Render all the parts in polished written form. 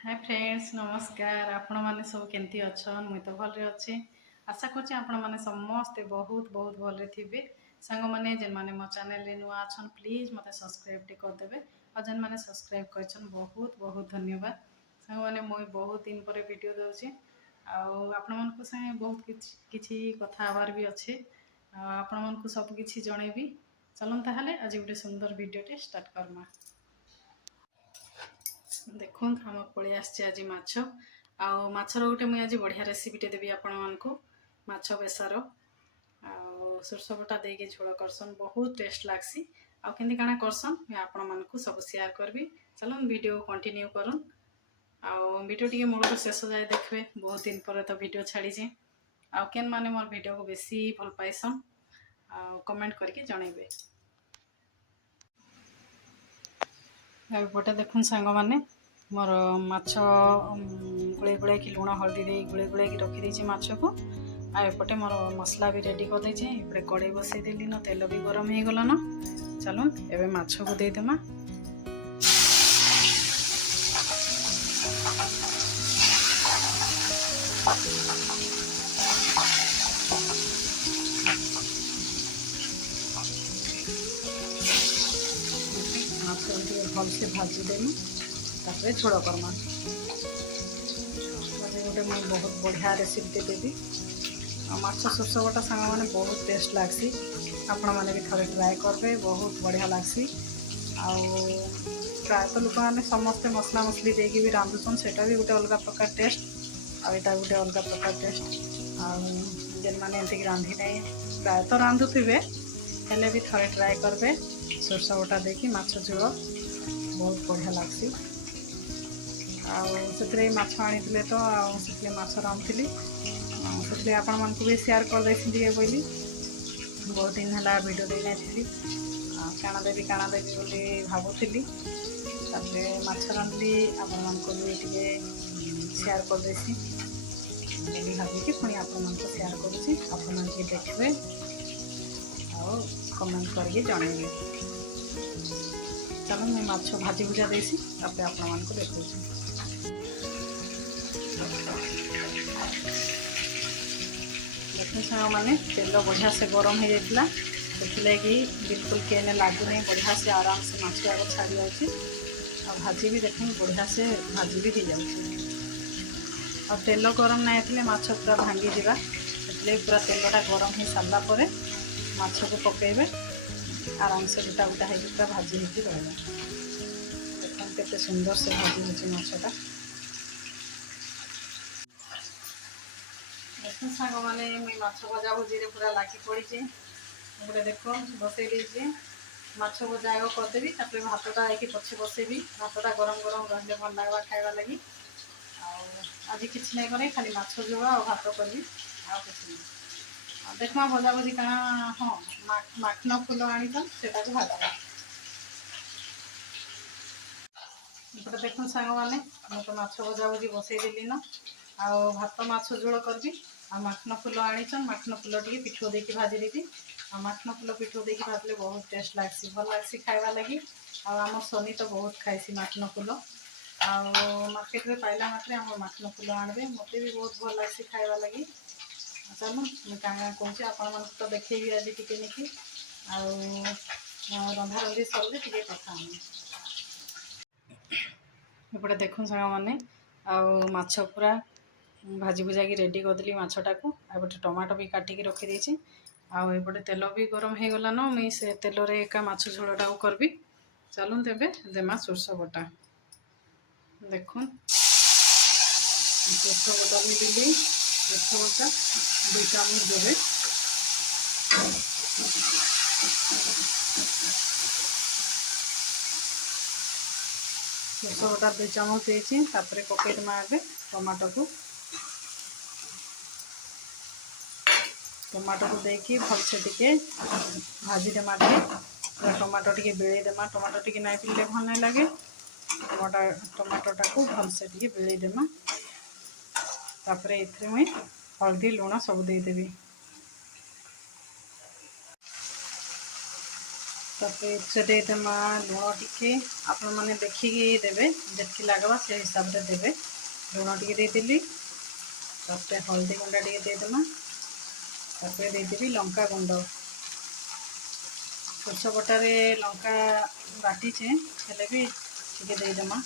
Hi friends नमस्कार आपण मैंने सब केमती अच्छन मुई तो भल अच्छे आशा करछि आपण मैंने समस्ते बहुत बहुत भल थे सांग मैंने जेन मैंने मो चैनल रे नुआ अच्छन प्लीज मते सब्सक्राइब टे करदेवे और जेन मैंने सब्सक्राइब करछन बहुत बहुत धन्यवाद सांग मैंने मुई बहुत दिन पर वीडियो दउछि आपण मन संगे बहुत किछि कथा हबार भी अच्छे आपण मन को सब किछि जणेबी चलन ताहले आज गोटे सुंदर वीडियोटे स्टार्ट करमा। देखो आम पलि आसचे आज माछ आछर गोटे मुझे आज बढ़िया रेसिपीटे देवी आपण मानक माछ बेसर सोरस बटा देके झोल करसन बहुत टेस्ट लागसी आउ काଣା करसन मैं आपण मानक सब शेयर करबी। चलन वीडियो कंटिन्यू करन वीडियो टी मूल शेष जाए देखबे बहुत दिन पर तो वीडियो छाड़ीजे केन माने मोर वीडियो को बेसी भल पाइसन कमेंट करके जनइबे। एपटे देखुन सांग मैंने मोर माछ गुड़े गुड़ाई लुण हल्दी दे गुड़े गुड़ाई रखीदे माछ को आएपटे मोर मसला भी रेडी कर देचे एपटे कड़े बसई देली न तेल भी गरम हो गला न चलो एबे माछ को देदेमा। भल से भाजीदेमी तापर झोल करमा गोटे मुझे बहुत बढ़िया रेसिपीटे देवी माछ सोरस बटा सांग मैंने बहुत टेस्ट लागसी आपण मैंने भी थोड़े ट्राए करेंगे बहुत बढ़िया लागसी प्रायत लोक मैंने समस्ते मसला मसली देकी भी रांधुन सेटा भी गोटे अलग प्रकार टेस्ट आईटा गोटे अलग प्रकार टेस्ट जेन मैंने एमती रांधि नहीं प्रायत रांधुवे हेले भी थोड़े ट्राए करेंगे सोरस बटा देकी माछ झोल बहुत बढ़िया लगसी से माछ आनी तो से माछ रांधि से आपण मानक भी शेयर कर देती बोली बहुत दिन है वीडियो दे नहीं काଣା देवी बोली भावुली माछ रांधि आपण मानक भी टे शेयर कर देसी बोली भाविकी पुणी आपण मानक शेयर करुँच देखिए और कमेंट करके जनइबे। चलो मैं माछ भाजी भुजा देसी तापर आपण मानक देखो देखो सांग मैंने तेल बढ़िया से गरम हो जाता से बिल्कुल केने लगुनि बढ़िया से आराम से माछ आगे छाड़ी जाऊँगी भाजी भी देख बढ़िया से भाजी भी जाऊँगी और तेल गरम नहीं थे माछ पूरा भांगी जा पूरा तेलटा गरम हो सारा पर माछ को पकेबे आराम से गोटा गोटा हो पूरा भाजी होती रहा देखते केते सुंदर से भाजी हो माछटा देखो सांग मैंने मुझे माछ भजा भुजी पूरा लगी पड़ी गोटे देख बसई देती माछ भजा आग करदेवी तापर भातटा आईकि पछे बसेबी भातटा गरम गरम रही भल लगवा खाइबा लगी आज किसी नहीं करे खाली माछ झोल और भात करी देखमा भजा भुजी काଣା हाँ माखन फुल आनी से भाजा गोटे देख सांग मैंने मुझे तो माछ भजा भुजी बसई देली न भात माछ झोल करबी माखन फुल आनीचन माखन फुल टे पिठो देकी भाजी देती माखन फुल पिठो देकी भाजले बहुत टेस्ट लागसी भल लागसी खाइबा लगी आम सोनी तो बहुत खाइसी माखन फुल मार्केट में पाइला मात्रे आम माखन फुल आनबे मत भी बहुत भल लागसी खाइबा लगी। चलो मुझे क्या कौन आपण मन तो देखी आज टिके निकी रंधा रंधि सरले टे कथा एपटे देखो सांग मैंने माछ पूरा भाजी भुजा की रेडी करदेली माछटा को एपटे टमाटो भी काटिकी रखीदे आउपटे तेल भी गरम हो गला न मुई से तेल रे एका माछ झोलटा को करबी। चलूँ तेबे देमा सोरस बटा देखुन सोरस बटा भी देली सोरस बटा 2 चामच देवे सोरस बटा 2 चामच देती तापर पकेटमा आगे टमाटो को देकी भल से टिके भाजीदेमा टमाटो टिके बेलेदेमा टमाटो टिके नहीं पिले भल नहीं लगे टमाटोटा को भल से टिके बेलेदेमा तापर एथरे मुई हल्दी लुण सब देदेवी से देदेमा लुण टिके आपण मैंने देखिकी देवे जितकी लगवा से हिसाब से देवे लुण टिके देदेली हल्दी गुंडा टिके देदेमा देदेवी लंका गुंड सोरष बटार लंका बाटीचे हेले भी टिके देदेमा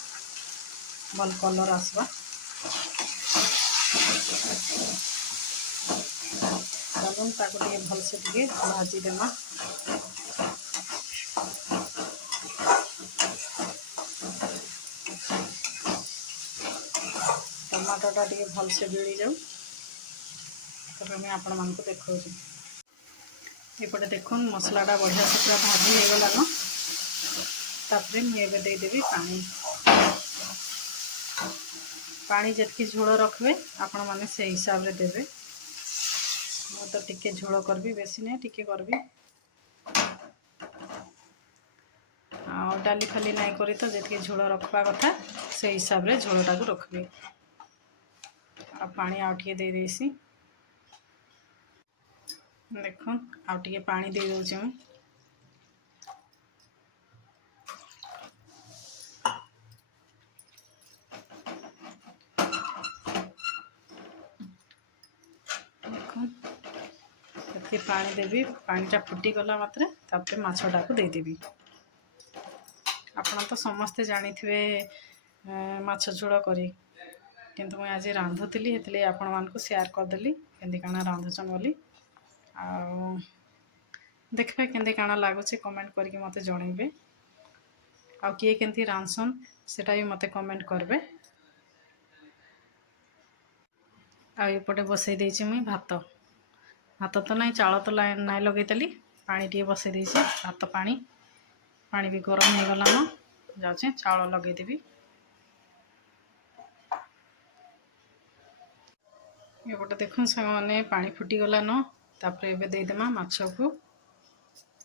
भल कलर आसवा चलून ताको टिके भलसे टिके भाजीदेमा टमाटोटा टिके भलसे बिड़ी जाऊ तब मैं आपण मान को देखा एपटे देखुन मसलाटा बढ़िया से पूरा भाजी हो गलान तापर मुझे देदेवी पानी पानी जितकी झोल रखबे आपण मैंने से हिसाब रे देवे मु तो टिके झोल करबी बेसी नहीं टिके करबी आ डाली खाली नहीं करी तो जितकी झोल रखवा कथा से हिसाब रे झोलटा को रखबी आ पानी आउ टिके दे देसी देखो आउ टिके पानी दे दउछि हम देखो पानी देवी पानीटा फुटी गला मात्रे तापर माछटा को दे देवी आपण तो समस्ते जानी थे माछ झोल करी किंतु मुझे आज रांधुली हेतले आपण मानक शेयर करदेली केंदी काना रांधुचन बोली आ देखबे केंदी काना लागुचे कमेंट करके मते जणैबे आ किए केंती रांधसन सेटा भी मते कमेंट करबे आ एपटे बसई देछि मुई भात भात तो नहीं चाउल तो नहीं लगेतली पानी टी बसई देछि भात पानी पानी भी गरम हो गलान जाउछे चाउल लगेदेवी एपटे देखुन सांग मैंने पानी फुटी गलान तापर एबे देदेमा माछ को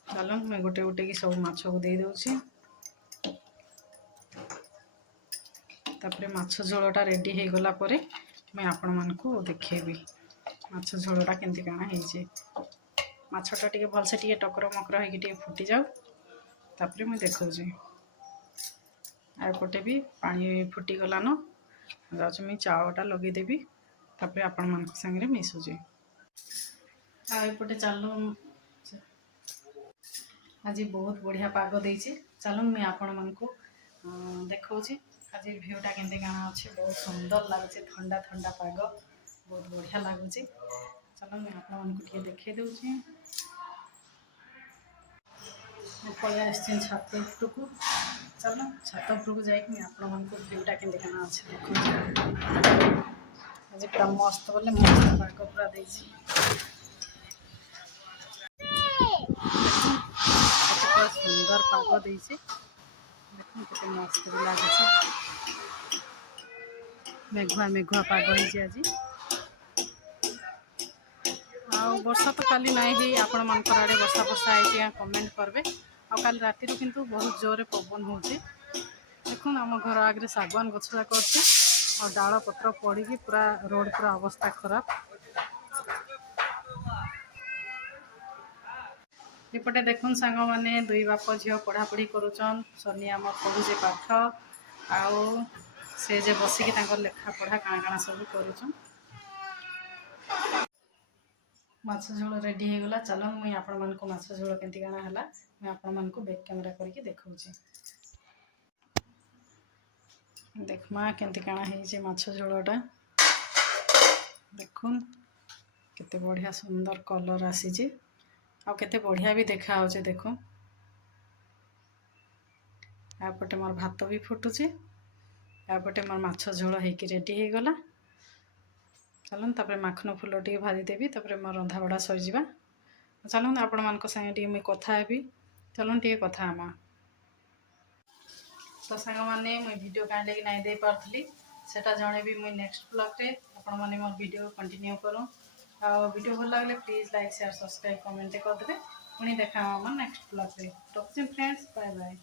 चलो मैं गोटे गोटे की सब माछ को दे दउछि तापर माछ झोलटा रेडी हो गला परे मैं आपण मान को देखेबी माछ झोलटा केंती काना हेजे माछटा टिके भलसे टिके टकर मकर होगी टिके फुटी जाऊ तापर मैं देखौछि आ एपटे भी पानी फुटी गलान जाउछि मैं चाउलटा लगे देबी तापर आपण मान संगे मिसुछि आ एपटे चलो आज बहुत बढ़िया पाग देछि चलो मैं आपण मान को देखौछि आज व्यूटा केंते गाना अच्छे बहुत सुंदर लगुच ठंडा ठंडा पाग बहुत बढ़िया लगुच चलो मैं आपण मान को देखे दूसरी पलि आसी छात उपरक चलो छात उपरक जाकि आपण मान को व्यूटा केंते गाना अच्छे देखो आज पूरा मस्त बोले मस्त पाग पूरा देछि सुंदर पाग देछि देखो केते मस्त भी लागुच मेघुआ मेघुआ पाग होइछि आज आ वर्षा तो काली नहीं ही आपण मानकर आड़े वर्षा वर्षा आई कमेंट करबे आ काली राति किंतु बहुत जोरे पवन होछि देखो आम घर आगे सागवान गछ जाक अच्छे और डाल पत्र पड़ी पूरा रोड पूरा अवस्था खराब एपटे देखुन सांग मैंने दुई बाप झील पढ़ापढ़ी करुचन सनी आम पढ़ुचे पाठ आउ से जे बसिकी लेखा पढ़ा काଣା काଣା सब करुचन माछ झोल रेडी हो गला चलो मुई आपण मान को माछ झोल केंती काଣା हला मैं आपण मान को बैक कैमरा करके देखौछि देखमा केंती काଣା हेछि माछ झोलटा देखुन केते बढ़िया सुंदर कलर आसीछि आ केते बढ़िया भी देखा होचे देखो आपटे मोर भात भी फुटुचे आपटे मोर माछ झोल होइकी रेडी हो गला चलो तापर माखन फुल टी भाजी देवी तापर मोर रंधा बड़ा सरीजा चलो आपण मान संगे टी मुई कथा हेबी चलो टी कथा आमा तो सांग मैंने मुई वीडियो काहे लगी नहीं दे पारथली सेटा जणेबी मुई नेक्स्ट ब्लॉग रे आपण माने मोर वीडियो कंटिन्यू करो आ वीडियो भल लगे please like share subscribe comment कर देबे पुणी देखा नेक्स्ट ब्लॉग रे टॉक फ्रेंड्स बाय बाय।